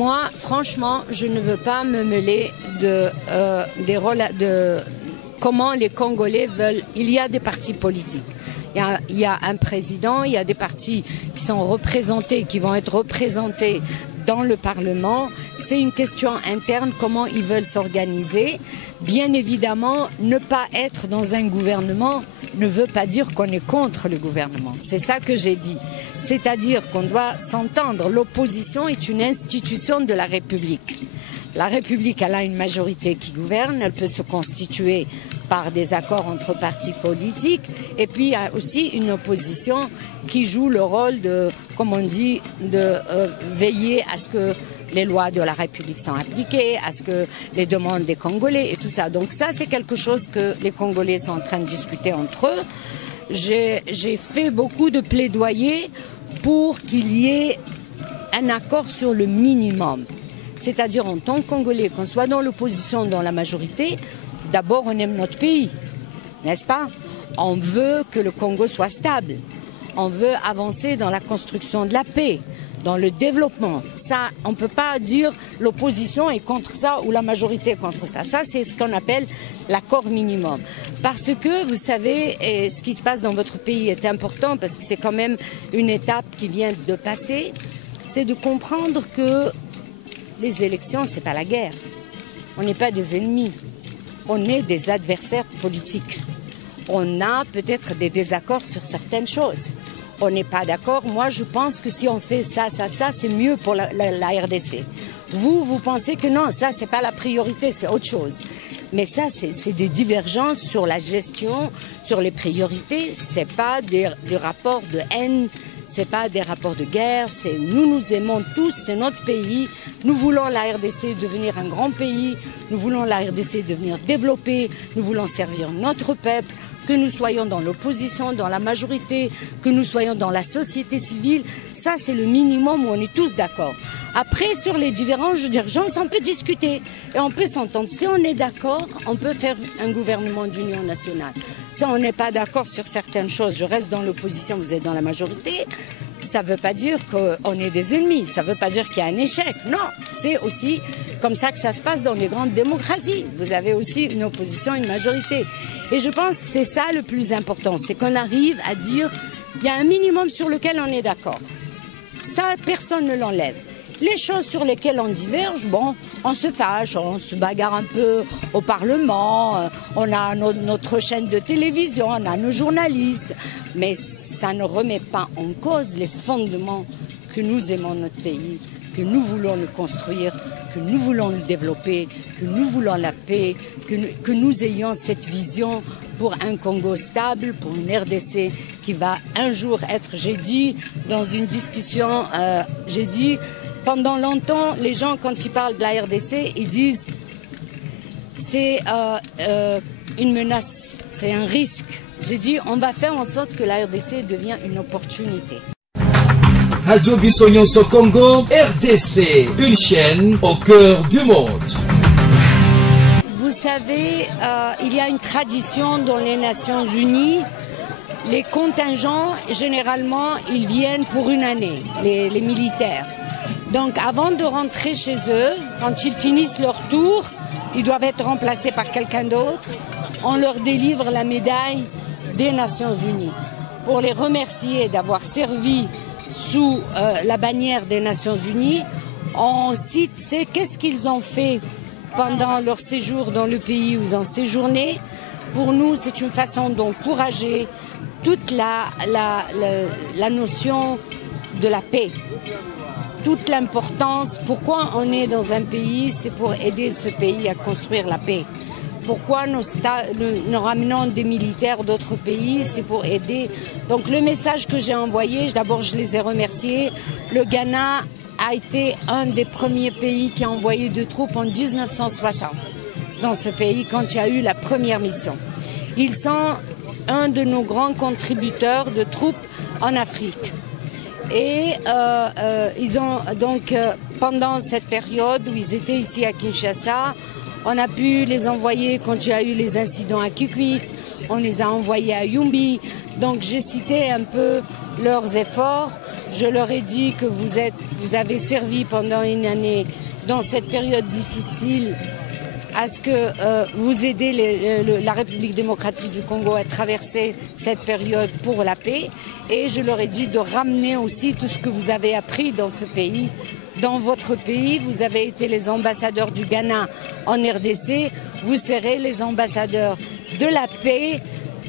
Moi, franchement, je ne veux pas me mêler de comment les Congolais veulent. Il y a des partis politiques. Il y a un président, il y a des partis qui sont représentés, qui vont être représentés dans le Parlement. C'est une question interne, comment ils veulent s'organiser. Bien évidemment, ne pas être dans un gouvernement ne veut pas dire qu'on est contre le gouvernement. C'est ça que j'ai dit. C'est-à-dire qu'on doit s'entendre. L'opposition est une institution de la République. La République, elle a une majorité qui gouverne, elle peut se constituer par des accords entre partis politiques, et puis il y a aussi une opposition qui joue le rôle de, comme on dit, de veiller à ce que les lois de la République sont appliquées, à ce que les demandes des Congolais et tout ça. Donc ça, c'est quelque chose que les Congolais sont en train de discuter entre eux. J'ai fait beaucoup de plaidoyer pour qu'il y ait un accord sur le minimum. C'est-à-dire, en tant que Congolais, qu'on soit dans l'opposition, dans la majorité, d'abord, on aime notre pays, n'est-ce pas? On veut que le Congo soit stable. On veut avancer dans la construction de la paix, dans le développement. Ça, on ne peut pas dire l'opposition est contre ça ou la majorité est contre ça. Ça, c'est ce qu'on appelle l'accord minimum. Parce que, vous savez, et ce qui se passe dans votre pays est important, parce que c'est quand même une étape qui vient de passer, c'est de comprendre que les élections, ce n'est pas la guerre. On n'est pas des ennemis. On est des adversaires politiques. On a peut-être des désaccords sur certaines choses. On n'est pas d'accord. Moi, je pense que si on fait ça, c'est mieux pour la RDC. Vous pensez que non, ça, c'est pas la priorité, c'est autre chose. Mais ça, c'est des divergences sur la gestion, sur les priorités. C'est pas des rapports de haine. C'est pas des rapports de guerre, c'est nous aimons tous, c'est notre pays. Nous voulons la RDC devenir un grand pays, nous voulons la RDC devenir développée, nous voulons servir notre peuple, que nous soyons dans l'opposition, dans la majorité, que nous soyons dans la société civile. Ça, c'est le minimum où on est tous d'accord. Après, sur les divergences, on peut discuter et on peut s'entendre. Si on est d'accord, on peut faire un gouvernement d'union nationale. Si on n'est pas d'accord sur certaines choses, je reste dans l'opposition, vous êtes dans la majorité, ça ne veut pas dire qu'on est des ennemis, ça ne veut pas dire qu'il y a un échec. Non, c'est aussi comme ça que ça se passe dans les grandes démocraties. Vous avez aussi une opposition, une majorité. Et je pense que c'est ça le plus important, c'est qu'on arrive à dire qu'il y a un minimum sur lequel on est d'accord. Ça, personne ne l'enlève. Les choses sur lesquelles on diverge, bon, on se fâche, on se bagarre un peu au Parlement, on a notre chaîne de télévision, on a nos journalistes, mais ça ne remet pas en cause les fondements que nous aimons notre pays, que nous voulons le construire, que nous voulons le développer, que nous voulons la paix, que nous ayons cette vision pour un Congo stable, pour une RDC qui va un jour être, j'ai dit dans une discussion, pendant longtemps, les gens, quand ils parlent de la RDC, ils disent c'est une menace, c'est un risque. J'ai dit, on va faire en sorte que la RDC devienne une opportunité. Radio Bissonyonso Congo, RDC, une chaîne au cœur du monde. Vous savez, il y a une tradition dans les Nations Unies. Les contingents, généralement, ils viennent pour une année, les militaires. Donc avant de rentrer chez eux, quand ils finissent leur tour, ils doivent être remplacés par quelqu'un d'autre. On leur délivre la médaille des Nations Unies pour les remercier d'avoir servi sous la bannière des Nations Unies. On cite qu'est-ce qu'ils ont fait pendant leur séjour dans le pays où ils ont séjourné. Pour nous, c'est une façon d'encourager toute la notion de la paix. Toute l'importance, pourquoi on est dans un pays, c'est pour aider ce pays à construire la paix. Pourquoi nous ramenons des militaires d'autres pays, c'est pour aider. Donc le message que j'ai envoyé, d'abord je les ai remerciés. Le Ghana a été un des premiers pays qui a envoyé de troupes en 1960 dans ce pays quand il y a eu la première mission. Ils sont un de nos grands contributeurs de troupes en Afrique. Et ils ont donc, pendant cette période où ils étaient ici à Kinshasa, on a pu les envoyer quand il y a eu les incidents à Kikwit, on les a envoyés à Yumbi. Donc j'ai cité un peu leurs efforts. Je leur ai dit que vous avez servi pendant une année dans cette période difficile à ce que vous aidez la République démocratique du Congo à traverser cette période pour la paix. Et je leur ai dit de ramener aussi tout ce que vous avez appris dans ce pays, dans votre pays. Vous avez été les ambassadeurs du Ghana en RDC, vous serez les ambassadeurs de la paix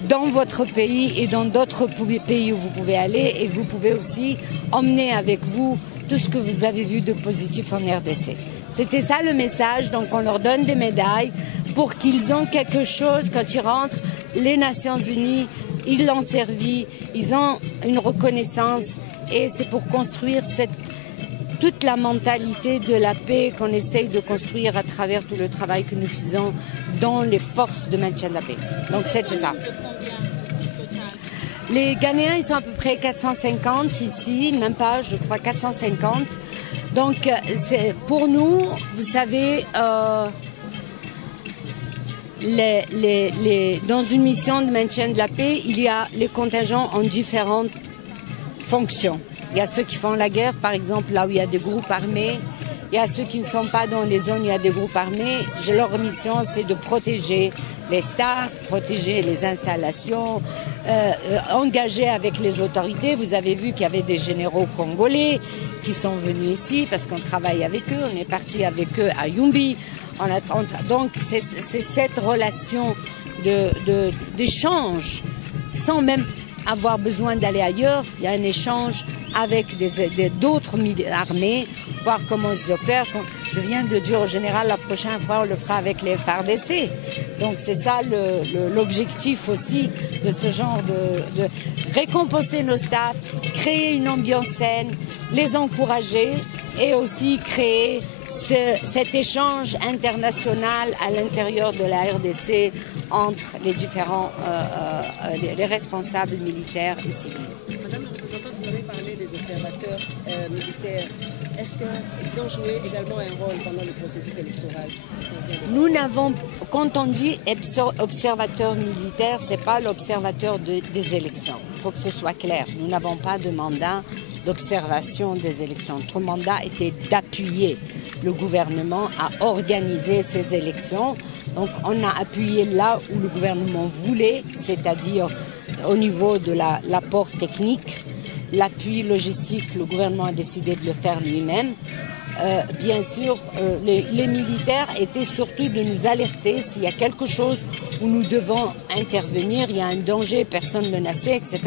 dans votre pays et dans d'autres pays où vous pouvez aller. Et vous pouvez aussi emmener avec vous tout ce que vous avez vu de positif en RDC. C'était ça le message, donc on leur donne des médailles pour qu'ils ont quelque chose quand ils rentrent. Les Nations Unies, ils l'ont servi, ils ont une reconnaissance et c'est pour construire toute la mentalité de la paix qu'on essaye de construire à travers tout le travail que nous faisons dans les forces de maintien de la paix. Donc c'était ça. Les Ghanéens, ils sont à peu près 450 ici, même pas, je crois 450. Donc, pour nous, vous savez, dans une mission de maintien de la paix, il y a les contingents en différentes fonctions. Il y a ceux qui font la guerre, par exemple, là où il y a des groupes armés. Il y a ceux qui ne sont pas dans les zones où il y a des groupes armés. Leur mission, c'est de protéger les staffs, protéger les installations, engager avec les autorités. Vous avez vu qu'il y avait des généraux congolais qui sont venus ici parce qu'on travaille avec eux. On est parti avec eux à Yumbi. Donc, c'est cette relation d'échange sans même avoir besoin d'aller ailleurs. Il y a un échange avec d'autres armées, voir comment ils opèrent. Je viens de dire au général, la prochaine fois, on le fera avec les FARDC. Donc c'est ça l'objectif aussi de ce genre de récompenser nos staffs, créer une ambiance saine, les encourager et aussi créer cet échange international à l'intérieur de la RDC entre les différents les responsables militaires et civils. Madame la représentante, vous avez parlé des observateurs militaires. Est-ce qu'ils ont joué également un rôle pendant le processus électoral? Nous n'avons, quand on dit observateur militaire, ce n'est pas l'observateur des élections. Il faut que ce soit clair. Nous n'avons pas de mandat d'observation des élections. Notre mandat était d'appuyer le gouvernement à organiser ces élections. Donc on a appuyé là où le gouvernement voulait, c'est-à-dire au niveau de l'apport technique, l'appui logistique, le gouvernement a décidé de le faire lui-même. Bien sûr, les militaires étaient surtout de nous alerter s'il y a quelque chose où nous devons intervenir, il y a un danger, personne menacé, etc.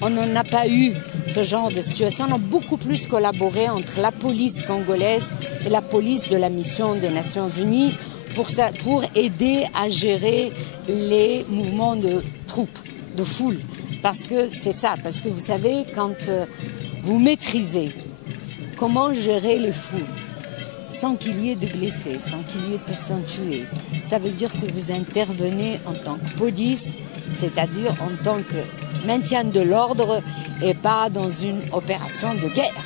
On n'en a pas eu ce genre de situation. On a beaucoup plus collaboré entre la police congolaise et la police de la mission des Nations Unies pour aider à gérer les mouvements de troupes, de foule. Parce que c'est ça, parce que vous savez, quand vous maîtrisez comment gérer les foules sans qu'il y ait de blessés, sans qu'il y ait de personnes tuées, ça veut dire que vous intervenez en tant que police, c'est-à-dire en tant que maintien de l'ordre et pas dans une opération de guerre.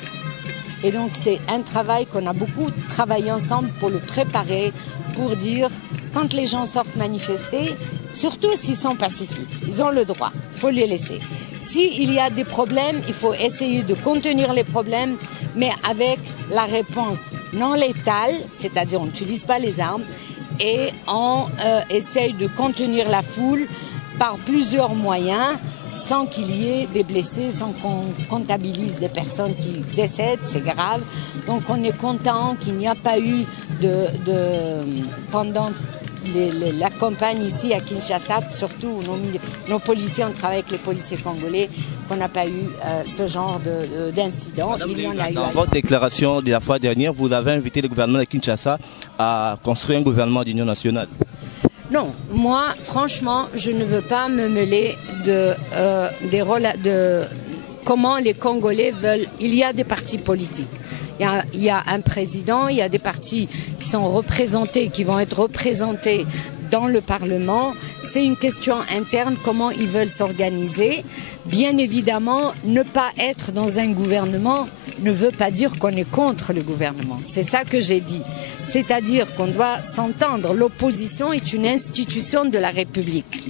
Et donc c'est un travail qu'on a beaucoup travaillé ensemble pour le préparer, pour dire quand les gens sortent manifester, surtout s'ils sont pacifiques, ils ont le droit, il faut les laisser. S'il y a des problèmes, il faut essayer de contenir les problèmes, mais avec la réponse non létale, c'est-à-dire on n'utilise pas les armes, et on essaye de contenir la foule par plusieurs moyens, sans qu'il y ait des blessés, sans qu'on comptabilise des personnes qui décèdent, c'est grave. Donc on est content qu'il n'y a pas eu pendant la campagne ici à Kinshasa, surtout nos policiers, on travaille avec les policiers congolais, qu'on n'a pas eu ce genre d'incident. Dans votre déclaration de la fois dernière, vous avez invité le gouvernement de Kinshasa à construire un gouvernement d'union nationale. Non, moi, franchement, je ne veux pas me mêler de comment les Congolais veulent. Il y a des partis politiques. Il y a un président, il y a des partis qui sont représentés, qui vont être représentés dans le Parlement. C'est une question interne, comment ils veulent s'organiser. Bien évidemment, ne pas être dans un gouvernement ne veut pas dire qu'on est contre le gouvernement. C'est ça que j'ai dit. C'est-à-dire qu'on doit s'entendre. L'opposition est une institution de la République.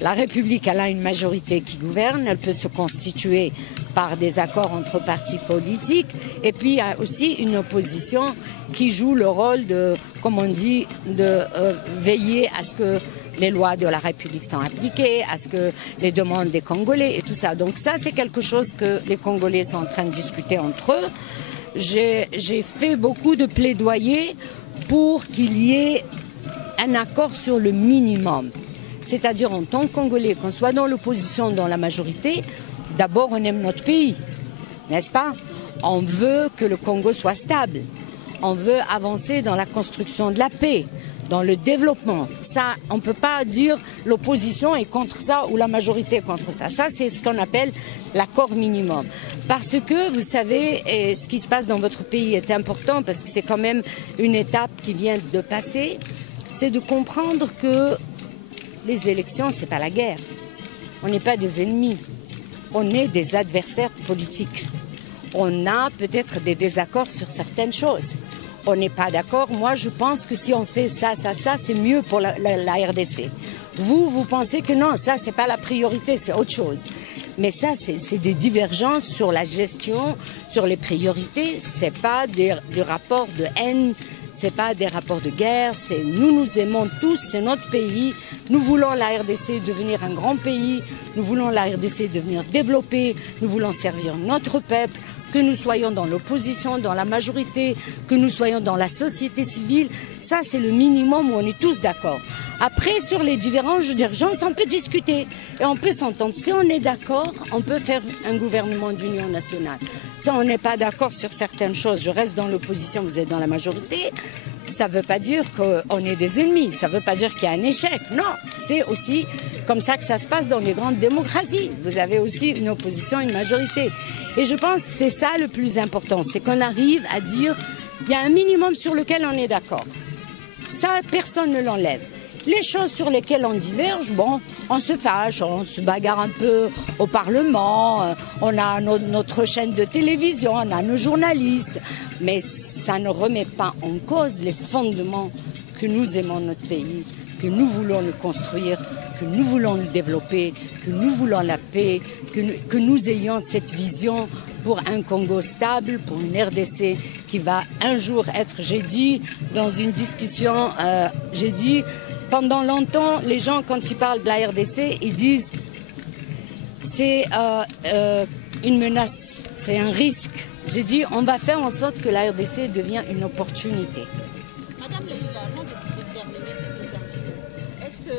La République, elle a une majorité qui gouverne, elle peut se constituer par des accords entre partis politiques. Et puis il y a aussi une opposition qui joue le rôle de, comme on dit, de veiller à ce que les lois de la République sont appliquées, à ce que les demandes des Congolais et tout ça. Donc ça, c'est quelque chose que les Congolais sont en train de discuter entre eux. J'ai fait beaucoup de plaidoyer pour qu'il y ait un accord sur le minimum. C'est-à-dire en tant que Congolais, qu'on soit dans l'opposition ou dans la majorité, d'abord on aime notre pays, n'est-ce pas? On veut que le Congo soit stable. On veut avancer dans la construction de la paix, dans le développement. Ça, on ne peut pas dire l'opposition est contre ça ou la majorité est contre ça. Ça, c'est ce qu'on appelle l'accord minimum. Parce que, vous savez, et ce qui se passe dans votre pays est important parce que c'est quand même une étape qui vient de passer, c'est de comprendre que les élections, ce n'est pas la guerre. On n'est pas des ennemis. On est des adversaires politiques. On a peut-être des désaccords sur certaines choses. On n'est pas d'accord. Moi, je pense que si on fait ça, c'est mieux pour la RDC. Vous pensez que non, ça, c'est pas la priorité, c'est autre chose. Mais ça, c'est des divergences sur la gestion, sur les priorités. C'est pas des rapports de haine, c'est pas des rapports de guerre. C'est nous aimons tous, c'est notre pays. Nous voulons la RDC devenir un grand pays. Nous voulons la RDC devenir développée. Nous voulons servir notre peuple. Que nous soyons dans l'opposition, dans la majorité, que nous soyons dans la société civile, ça c'est le minimum où on est tous d'accord. Après, sur les divergences, on peut discuter et on peut s'entendre. Si on est d'accord, on peut faire un gouvernement d'union nationale. Si on n'est pas d'accord sur certaines choses, je reste dans l'opposition, vous êtes dans la majorité, ça ne veut pas dire qu'on est des ennemis, ça ne veut pas dire qu'il y a un échec. Non, c'est aussi comme ça que ça se passe dans les grandes démocraties. Vous avez aussi une opposition, une majorité. Et je pense que c'est ça le plus important, c'est qu'on arrive à dire il y a un minimum sur lequel on est d'accord. Ça, personne ne l'enlève. Les choses sur lesquelles on diverge, bon, on se fâche, on se bagarre un peu au Parlement, on a notre chaîne de télévision, on a nos journalistes, mais ça ne remet pas en cause les fondements que nous aimons notre pays, que nous voulons le construire, que nous voulons le développer, que nous voulons la paix, que nous ayons cette vision pour un Congo stable, pour une RDC qui va un jour être, j'ai dit dans une discussion, j'ai dit, pendant longtemps, les gens, quand ils parlent de la RDC, ils disent c'est une menace, c'est un risque. J'ai dit on va faire en sorte que la RDC devienne une opportunité. Madame Leila, avant de terminer cette interview, est-ce que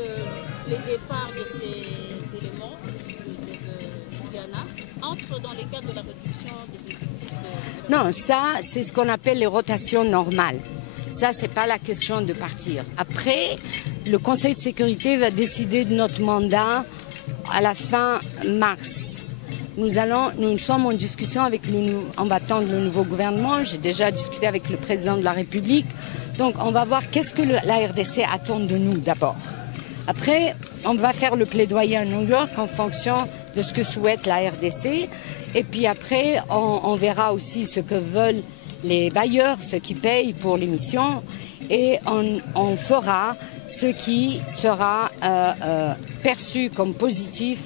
les départs de ces éléments de Ghana entrent dans les cadres de la réduction des effectifs Non, ça, c'est ce qu'on appelle les rotations normales. Ça, ce n'est pas la question de partir. Après, le Conseil de sécurité va décider de notre mandat à la fin mars. Nous sommes en discussion avec on va attendre le nouveau gouvernement. J'ai déjà discuté avec le président de la République. Donc, on va voir qu'est-ce que la RDC attend de nous d'abord. Après, on va faire le plaidoyer à New York en fonction de ce que souhaite la RDC. Et puis après, on verra aussi ce que veulent les bailleurs, ceux qui payent pour l'émission, et on fera ce qui sera perçu comme positif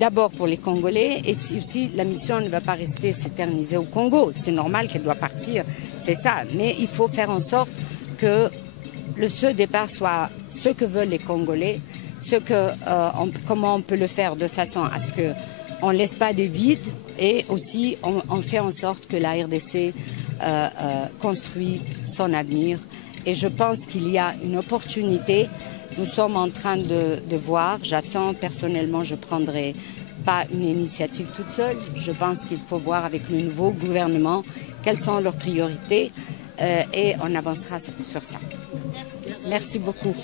d'abord pour les Congolais, et aussi la mission ne va pas rester s'éterniser au Congo. C'est normal qu'elle doit partir, c'est ça. Mais il faut faire en sorte que ce départ soit ce que veulent les Congolais, comment on peut le faire de façon à ce qu'on ne laisse pas des vides, et aussi on fait en sorte que la RDC construit son avenir. Et je pense qu'il y a une opportunité. Nous sommes en train de voir. J'attends personnellement, je ne prendrai pas une initiative toute seule. Je pense qu'il faut voir avec le nouveau gouvernement quelles sont leurs priorités et on avancera sur ça. Merci beaucoup.